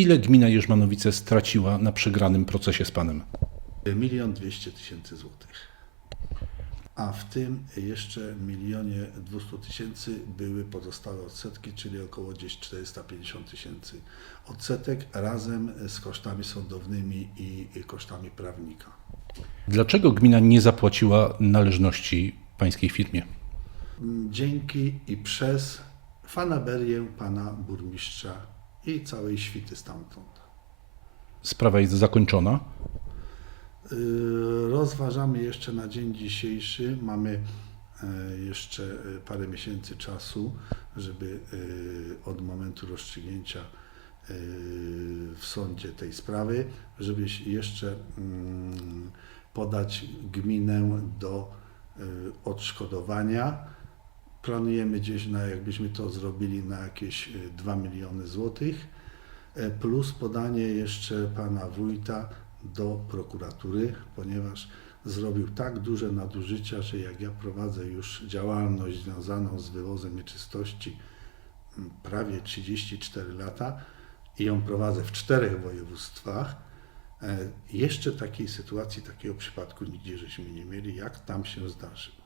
Ile gmina Jerzmanowice straciła na przegranym procesie z panem? Milion dwieście tysięcy złotych. A w tym jeszcze milionie 200 tysięcy były pozostałe odsetki, czyli około gdzieś 450 tysięcy odsetek razem z kosztami sądownymi i i kosztami prawnika. Dlaczego gmina nie zapłaciła należności pańskiej firmie? Dzięki i przez fanaberię pana burmistrza i całej świty stamtąd. Sprawa jest zakończona. Yy, Rozważamy jeszcze na dzień dzisiejszy. Mamy e, jeszcze e, parę miesięcy czasu, żeby e, od momentu rozstrzygnięcia w sądzie tej sprawy, żeby jeszcze mm, podać gminę do odszkodowania. Planujemy gdzieś, na, jakbyśmy to zrobili, na jakieś e, 2 miliony złotych, e, plus podanie jeszcze pana wójta do prokuratury, ponieważ zrobił tak duże nadużycia, że jak ja prowadzę już działalność związaną z wywozem nieczystości prawie 34 lata i ją prowadzę w czterech województwach, e, jeszcze takiej sytuacji, takiego przypadku nigdzie żeśmy nie mieli, jak tam się zdarzyło.